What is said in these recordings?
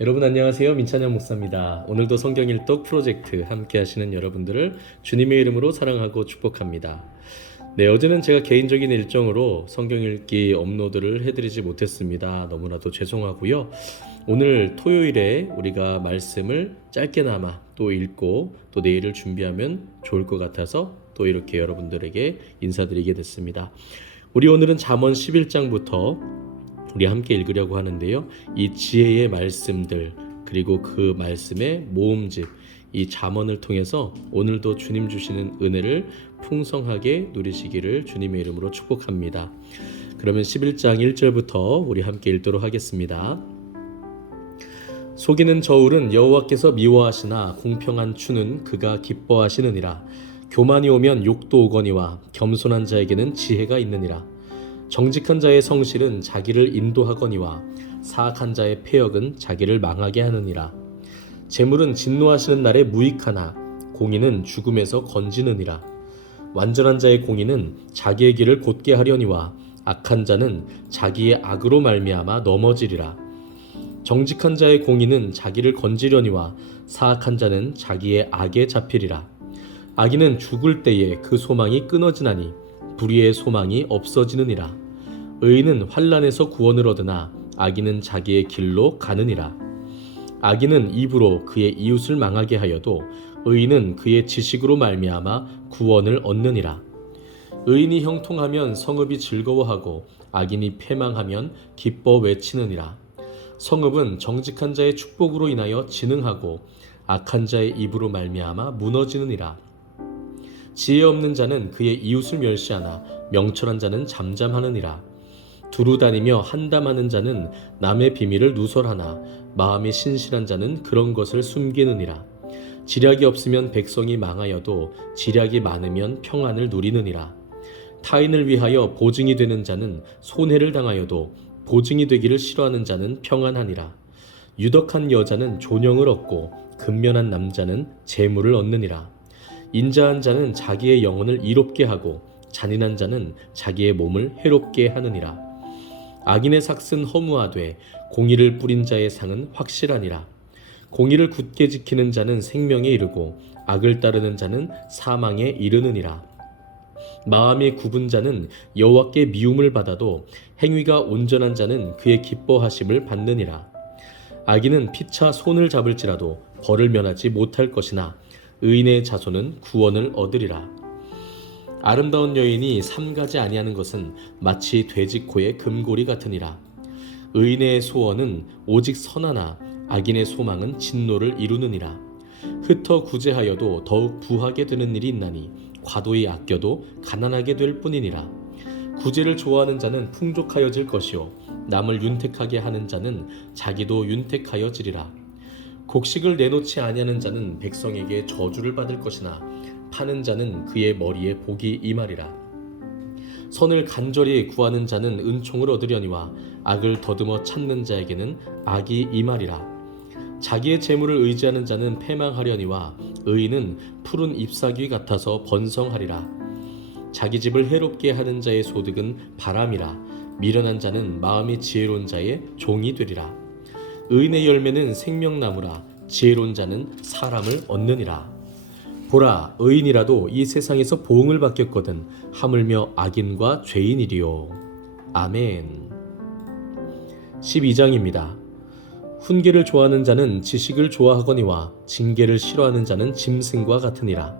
여러분 안녕하세요. 민찬영 목사입니다. 오늘도 성경 일독 프로젝트 함께 하시는 여러분들을 주님의 이름으로 사랑하고 축복합니다. 네, 어제는 제가 개인적인 일정으로 성경 읽기 업로드를 해드리지 못했습니다. 너무나도 죄송하고요. 오늘 토요일에 우리가 말씀을 짧게나마 또 읽고 또 내일을 준비하면 좋을 것 같아서 또 이렇게 여러분들에게 인사드리게 됐습니다. 우리 오늘은 잠언 11장부터 우리 함께 읽으려고 하는데요. 이 지혜의 말씀들 그리고 그 말씀의 모음집 이 잠언을 통해서 오늘도 주님 주시는 은혜를 풍성하게 누리시기를 주님의 이름으로 축복합니다. 그러면 11장 1절부터 우리 함께 읽도록 하겠습니다. 속이는 저울은 여호와께서 미워하시나 공평한 추는 그가 기뻐하시느니라. 교만이 오면 욕도 오거니와 겸손한 자에게는 지혜가 있느니라. 정직한 자의 성실은 자기를 인도하거니와 사악한 자의 패역은 자기를 망하게 하느니라. 재물은 진노하시는 날에 무익하나 공의는 죽음에서 건지느니라. 완전한 자의 공의는 자기의 길을 곧게 하려니와 악한 자는 자기의 악으로 말미암아 넘어지리라. 정직한 자의 공의는 자기를 건지려니와 사악한 자는 자기의 악에 잡히리라. 악인은 죽을 때에 그 소망이 끊어지나니 불의의 소망이 없어지느니라. 의인은 환난에서 구원을 얻으나 악인은 자기의 길로 가느니라. 악인은 입으로 그의 이웃을 망하게 하여도 의인은 그의 지식으로 말미암아 구원을 얻느니라. 의인이 형통하면 성읍이 즐거워하고 악인이 패망하면 기뻐 외치느니라. 성읍은 정직한 자의 축복으로 인하여 진흥하고 악한 자의 입으로 말미암아 무너지느니라. 지혜 없는 자는 그의 이웃을 멸시하나 명철한 자는 잠잠하느니라. 두루 다니며 한담하는 자는 남의 비밀을 누설하나 마음이 신실한 자는 그런 것을 숨기느니라. 지략이 없으면 백성이 망하여도 지략이 많으면 평안을 누리느니라. 타인을 위하여 보증이 되는 자는 손해를 당하여도 보증이 되기를 싫어하는 자는 평안하니라. 유덕한 여자는 존영을 얻고 근면한 남자는 재물을 얻느니라. 인자한 자는 자기의 영혼을 이롭게 하고 잔인한 자는 자기의 몸을 해롭게 하느니라. 악인의 삭은 허무하되 공의를 뿌린 자의 상은 확실하니라. 공의를 굳게 지키는 자는 생명에 이르고 악을 따르는 자는 사망에 이르느니라. 마음이 굽은 자는 여호와께 미움을 받아도 행위가 온전한 자는 그의 기뻐하심을 받느니라. 악인은 피차 손을 잡을지라도 벌을 면하지 못할 것이나 의인의 자손은 구원을 얻으리라. 아름다운 여인이 삼가지 아니하는 것은 마치 돼지코의 금고리 같으니라. 의인의 소원은 오직 선하나 악인의 소망은 진노를 이루느니라. 흩어 구제하여도 더욱 부하게 되는 일이 있나니 과도히 아껴도 가난하게 될 뿐이니라. 구제를 좋아하는 자는 풍족하여질 것이요 남을 윤택하게 하는 자는 자기도 윤택하여지리라. 곡식을 내놓지 아니하는 자는 백성에게 저주를 받을 것이나 파는 자는 그의 머리에 복이 임하리라. 선을 간절히 구하는 자는 은총을 얻으려니와 악을 더듬어 찾는 자에게는 악이 임하리라. 자기의 재물을 의지하는 자는 패망하려니와 의인은 푸른 잎사귀 같아서 번성하리라. 자기 집을 해롭게 하는 자의 소득은 바람이라. 미련한 자는 마음이 지혜로운 자의 종이 되리라. 의인의 열매는 생명나무라. 지혜로운 자는 사람을 얻느니라. 보라, 의인이라도 이 세상에서 보응을 받겠거든 하물며 악인과 죄인이리요. 아멘. 12장입니다. 훈계를 좋아하는 자는 지식을 좋아하거니와 징계를 싫어하는 자는 짐승과 같으니라.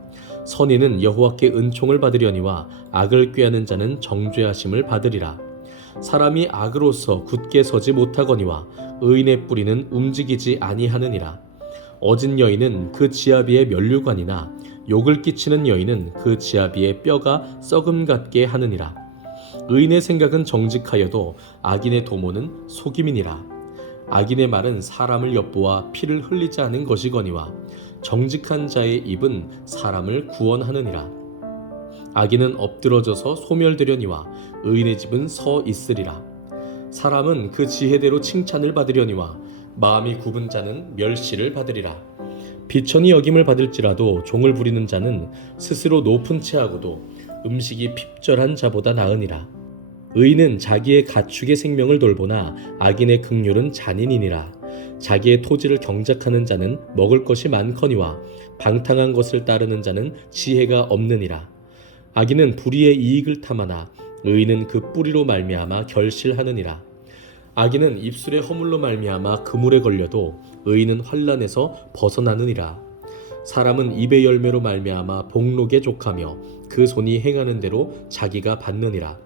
선인은 여호와께 은총을 받으려니와 악을 꾀하는 자는 정죄하심을 받으리라. 사람이 악으로서 굳게 서지 못하거니와 의인의 뿌리는 움직이지 아니하느니라. 어진 여인은 그 지아비의 면류관이나 욕을 끼치는 여인은 그 지아비의 뼈가 썩음 같게 하느니라. 의인의 생각은 정직하여도 악인의 도모는 속임이니라. 악인의 말은 사람을 엿보아 피를 흘리지 않은 것이거니와 정직한 자의 입은 사람을 구원하느니라. 악인은 엎드러져서 소멸되려니와 의인의 집은 서 있으리라. 사람은 그 지혜대로 칭찬을 받으려니와 마음이 굽은 자는 멸시를 받으리라. 비천히 여김을 받을지라도 종을 부리는 자는 스스로 높은 채하고도 음식이 핍절한 자보다 나으니라. 의인은 자기의 가축의 생명을 돌보나 악인의 긍휼은 잔인이니라. 자기의 토지를 경작하는 자는 먹을 것이 많거니와 방탕한 것을 따르는 자는 지혜가 없느니라. 악인은 불의의 이익을 탐하나 의인은 그 뿌리로 말미암아 결실하느니라. 악인은 입술의 허물로 말미암아 그물에 걸려도 의인은 환난에서 벗어나느니라. 사람은 입의 열매로 말미암아 복록에 족하며 그 손이 행하는 대로 자기가 받느니라.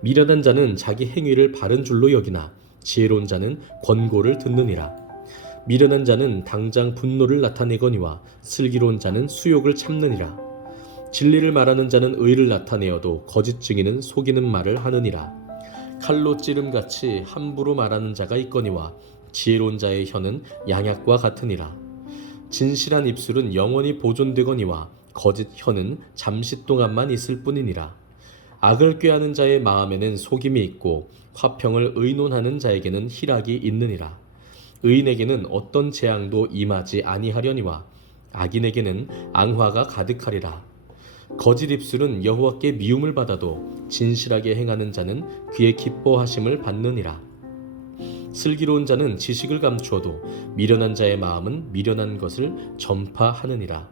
미련한 자는 자기 행위를 바른 줄로 여기나 지혜로운 자는 권고를 듣느니라. 미련한 자는 당장 분노를 나타내거니와 슬기로운 자는 수욕을 참느니라. 진리를 말하는 자는 의를 나타내어도 거짓 증인은 속이는 말을 하느니라. 칼로 찌름같이 함부로 말하는 자가 있거니와 지혜로운 자의 혀는 양약과 같으니라. 진실한 입술은 영원히 보존되거니와 거짓 혀는 잠시 동안만 있을 뿐이니라. 악을 꾀하는 자의 마음에는 속임이 있고 화평을 의논하는 자에게는 희락이 있느니라. 의인에게는 어떤 재앙도 임하지 아니하려니와 악인에게는 앙화가 가득하리라. 거짓 입술은 여호와께 미움을 받아도 진실하게 행하는 자는 그의 기뻐하심을 받느니라. 슬기로운 자는 지식을 감추어도 미련한 자의 마음은 미련한 것을 전파하느니라.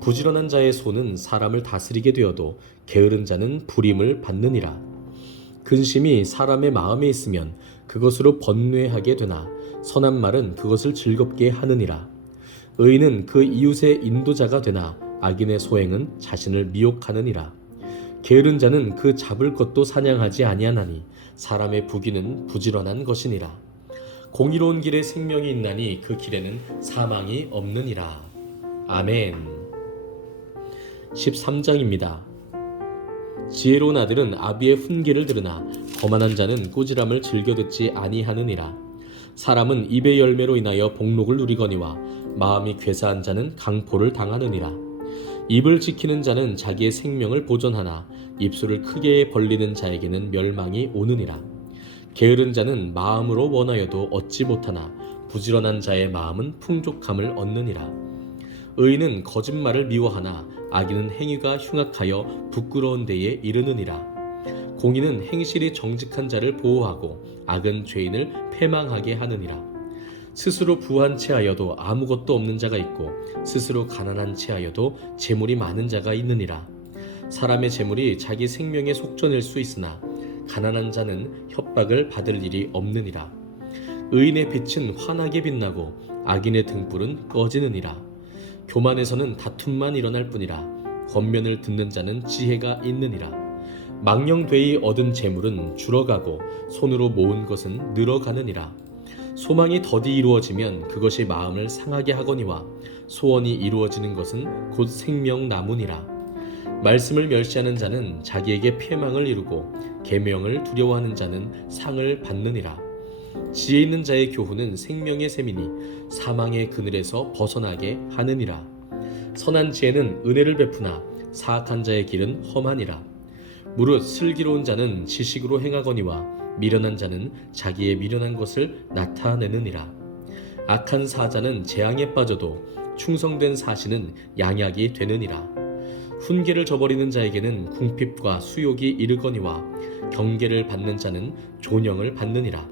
부지런한 자의 손은 사람을 다스리게 되어도 게으른 자는 불임을 받느니라. 근심이 사람의 마음에 있으면 그것으로 번뇌하게 되나 선한 말은 그것을 즐겁게 하느니라. 의인은 그 이웃의 인도자가 되나 악인의 소행은 자신을 미혹하느니라. 게으른 자는 그 잡을 것도 사냥하지 아니하나니 사람의 부귀는 부지런한 것이니라. 공의로운 길에 생명이 있나니 그 길에는 사망이 없느니라. 아멘. 13장입니다. 지혜로운 아들은 아비의 훈계를 들으나 거만한 자는 꾸지람을 즐겨 듣지 아니하느니라. 사람은 입의 열매로 인하여 복록을 누리거니와 마음이 괴사한 자는 강포를 당하느니라. 입을 지키는 자는 자기의 생명을 보존하나 입술을 크게 벌리는 자에게는 멸망이 오느니라. 게으른 자는 마음으로 원하여도 얻지 못하나 부지런한 자의 마음은 풍족함을 얻느니라. 의인은 거짓말을 미워하나 악인은 행위가 흉악하여 부끄러운 데에 이르느니라. 공의는 행실이 정직한 자를 보호하고 악은 죄인을 패망하게 하느니라. 스스로 부한 채하여도 아무것도 없는 자가 있고 스스로 가난한 채하여도 재물이 많은 자가 있느니라. 사람의 재물이 자기 생명에 속전일 수 있으나 가난한 자는 협박을 받을 일이 없느니라. 의인의 빛은 환하게 빛나고 악인의 등불은 꺼지느니라. 교만에서는 다툼만 일어날 뿐이라 권면을 듣는 자는 지혜가 있느니라. 망령되이 얻은 재물은 줄어가고 손으로 모은 것은 늘어가느니라. 소망이 더디 이루어지면 그것이 마음을 상하게 하거니와 소원이 이루어지는 것은 곧 생명나무니라. 말씀을 멸시하는 자는 자기에게 패망을 이루고 계명을 두려워하는 자는 상을 받느니라. 지혜 있는 자의 교훈은 생명의 셈이니 사망의 그늘에서 벗어나게 하느니라. 선한 지혜는 은혜를 베푸나 사악한 자의 길은 험하니라. 무릇 슬기로운 자는 지식으로 행하거니와 미련한 자는 자기의 미련한 것을 나타내느니라. 악한 사자는 재앙에 빠져도 충성된 사신은 양약이 되느니라. 훈계를 저버리는 자에게는 궁핍과 수욕이 이르거니와 경계를 받는 자는 존영을 받느니라.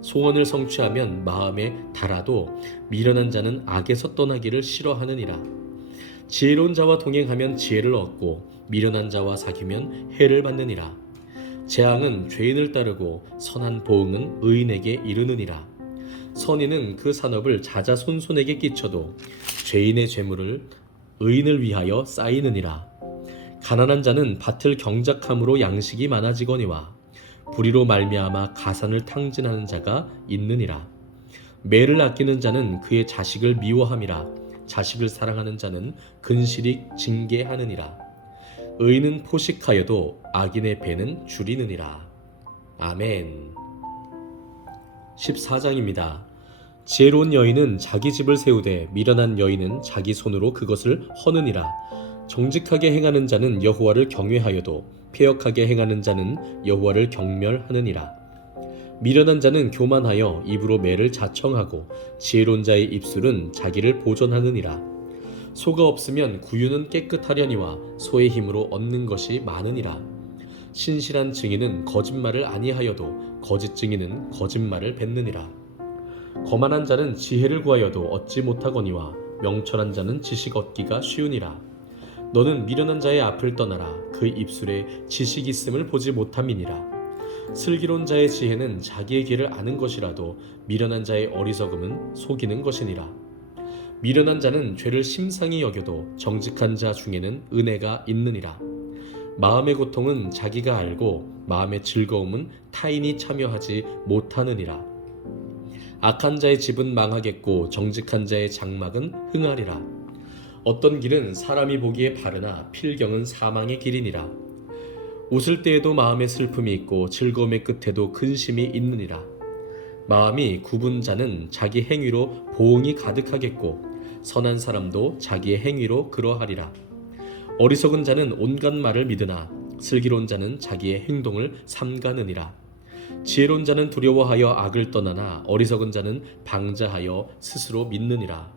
소원을 성취하면 마음에 달아도 미련한 자는 악에서 떠나기를 싫어하느니라. 지혜로운 자와 동행하면 지혜를 얻고 미련한 자와 사귀면 해를 받느니라. 재앙은 죄인을 따르고 선한 보응은 의인에게 이르느니라. 선인은 그 산업을 자자손손에게 끼쳐도 죄인의 재물을 의인을 위하여 쌓이느니라. 가난한 자는 밭을 경작함으로 양식이 많아지거니와 불의로 말미암아 가산을 탕진하는 자가 있느니라. 매를 아끼는 자는 그의 자식을 미워함이라. 자식을 사랑하는 자는 근실이 징계하느니라. 의인은 포식하여도 악인의 배는 줄이느니라. 아멘. 14장입니다. 지혜로운 여인은 자기 집을 세우되 미련한 여인은 자기 손으로 그것을 허느니라. 정직하게 행하는 자는 여호와를 경외하여도 패역하게 행하는 자는 여호와를 경멸하느니라. 미련한 자는 교만하여 입으로 매를 자청하고 지혜로운 자의 입술은 자기를 보존하느니라. 소가 없으면 구유는 깨끗하려니와 소의 힘으로 얻는 것이 많으니라. 신실한 증인은 거짓말을 아니하여도 거짓 증인은 거짓말을 뱉느니라. 거만한 자는 지혜를 구하여도 얻지 못하거니와 명철한 자는 지식 얻기가 쉬우니라. 너는 미련한 자의 앞을 떠나라. 그 입술에 지식 있음을 보지 못함이니라. 슬기로운 자의 지혜는 자기의 길을 아는 것이라도 미련한 자의 어리석음은 속이는 것이니라. 미련한 자는 죄를 심상히 여겨도 정직한 자 중에는 은혜가 있느니라. 마음의 고통은 자기가 알고 마음의 즐거움은 타인이 참여하지 못하느니라. 악한 자의 집은 망하겠고 정직한 자의 장막은 흥하리라. 어떤 길은 사람이 보기에 바르나 필경은 사망의 길이니라. 웃을 때에도 마음에 슬픔이 있고 즐거움의 끝에도 근심이 있느니라. 마음이 굽은 자는 자기 행위로 보응이 가득하겠고 선한 사람도 자기의 행위로 그러하리라. 어리석은 자는 온갖 말을 믿으나 슬기로운 자는 자기의 행동을 삼가느니라. 지혜로운 자는 두려워하여 악을 떠나나 어리석은 자는 방자하여 스스로 믿느니라.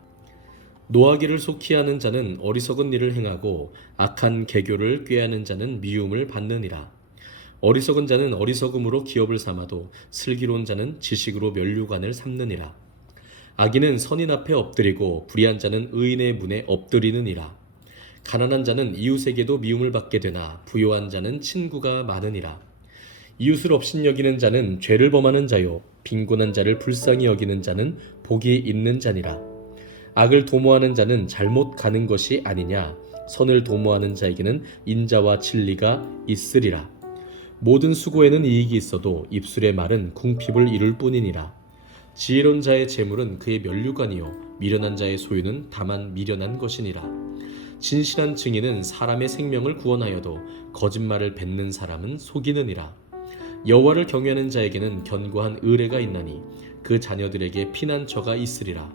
노하기를 속히 하는 자는 어리석은 일을 행하고 악한 계교를 꾀하는 자는 미움을 받느니라. 어리석은 자는 어리석음으로 기업을 삼아도 슬기로운 자는 지식으로 면류관을 삼느니라. 악인은 선인 앞에 엎드리고 불의한 자는 의인의 문에 엎드리느니라. 가난한 자는 이웃에게도 미움을 받게 되나 부요한 자는 친구가 많으니라. 이웃을 업신여기는 자는 죄를 범하는 자요 빈곤한 자를 불쌍히 여기는 자는 복이 있는 자니라. 악을 도모하는 자는 잘못 가는 것이 아니냐. 선을 도모하는 자에게는 인자와 진리가 있으리라. 모든 수고에는 이익이 있어도 입술의 말은 궁핍을 이룰 뿐이니라. 지혜로운 자의 재물은 그의 면류관이요 미련한 자의 소유는 다만 미련한 것이니라. 진실한 증인은 사람의 생명을 구원하여도 거짓말을 뱉는 사람은 속이느니라. 여호와를 경외하는 자에게는 견고한 의뢰가 있나니 그 자녀들에게 피난처가 있으리라.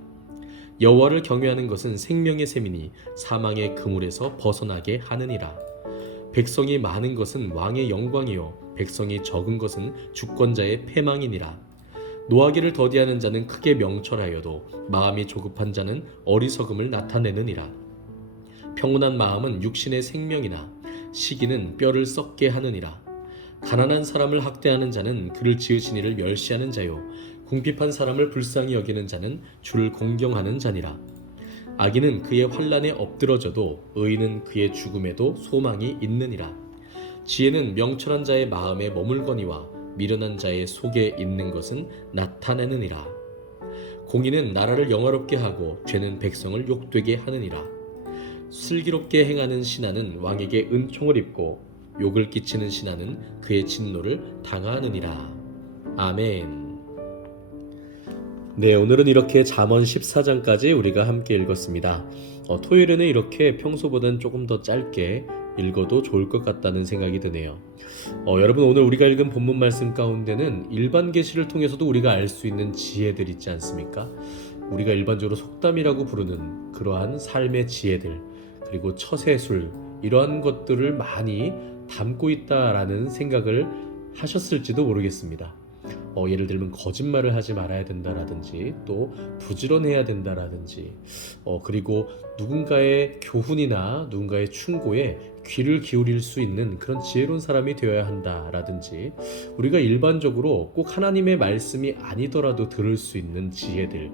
여호와를 경외하는 것은 생명의 셈이니 사망의 그물에서 벗어나게 하느니라. 백성이 많은 것은 왕의 영광이요 백성이 적은 것은 주권자의 패망이니라. 노하기를 더디하는 자는 크게 명철하여도 마음이 조급한 자는 어리석음을 나타내느니라. 평온한 마음은 육신의 생명이나 시기는 뼈를 썩게 하느니라. 가난한 사람을 학대하는 자는 그를 지으신 이를 멸시하는 자요 궁핍한 사람을 불쌍히 여기는 자는 주를 공경하는 자니라. 악인은 그의 환난에 엎드러져도 의인은 그의 죽음에도 소망이 있느니라. 지혜는 명철한 자의 마음에 머물거니와 미련한 자의 속에 있는 것은 나타내느니라. 공의는 나라를 영화롭게 하고 죄는 백성을 욕되게 하느니라. 슬기롭게 행하는 신하는 왕에게 은총을 입고 욕을 끼치는 신하는 그의 진노를 당하느니라. 아멘. 네, 오늘은 이렇게 잠언 14장까지 우리가 함께 읽었습니다. 토요일에는 이렇게 평소보다는 조금 더 짧게 읽어도 좋을 것 같다는 생각이 드네요. 여러분 오늘 우리가 읽은 본문 말씀 가운데는 일반 계시를 통해서도 우리가 알 수 있는 지혜들 있지 않습니까? 우리가 일반적으로 속담이라고 부르는 그러한 삶의 지혜들 그리고 처세술 이러한 것들을 많이 담고 있다라는 생각을 하셨을지도 모르겠습니다. 예를 들면 거짓말을 하지 말아야 된다라든지 또 부지런해야 된다라든지 그리고 누군가의 교훈이나 누군가의 충고에 귀를 기울일 수 있는 그런 지혜로운 사람이 되어야 한다라든지 우리가 일반적으로 꼭 하나님의 말씀이 아니더라도 들을 수 있는 지혜들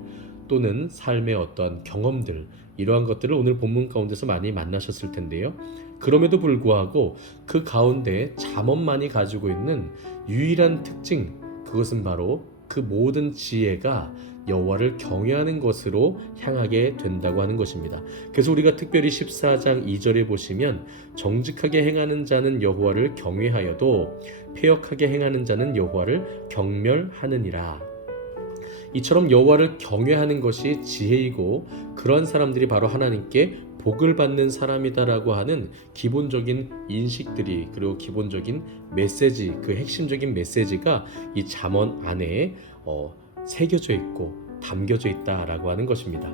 또는 삶의 어떤 경험들 이러한 것들을 오늘 본문 가운데서 많이 만나셨을 텐데요. 그럼에도 불구하고 그 가운데 잠언만이 가지고 있는 유일한 특징 그것은 바로 그 모든 지혜가 여호와를 경외하는 것으로 향하게 된다고 하는 것입니다. 그래서 우리가 특별히 14장 2절에 보시면 정직하게 행하는 자는 여호와를 경외하여도 패역하게 행하는 자는 여호와를 경멸하느니라. 이처럼 여호와를 경외하는 것이 지혜이고 그러한 사람들이 바로 하나님께 복을 받는 사람이다라고 하는 기본적인 인식들이 그리고 기본적인 메시지 그 핵심적인 메시지가 이 잠언 안에 새겨져 있고 담겨져 있다라고 하는 것입니다.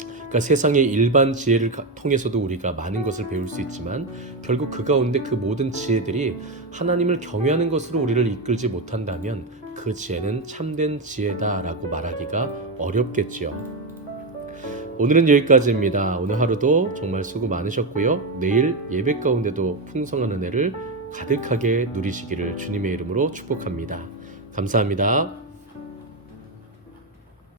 그러니까 세상의 일반 지혜를 통해서도 우리가 많은 것을 배울 수 있지만 결국 그 가운데 그 모든 지혜들이 하나님을 경외하는 것으로 우리를 이끌지 못한다면 그 지혜는 참된 지혜다라고 말하기가 어렵겠지요. 오늘은 여기까지입니다. 오늘 하루도 정말 수고 많으셨고요. 내일 예배 가운데도 풍성한 은혜를 가득하게 누리시기를 주님의 이름으로 축복합니다. 감사합니다.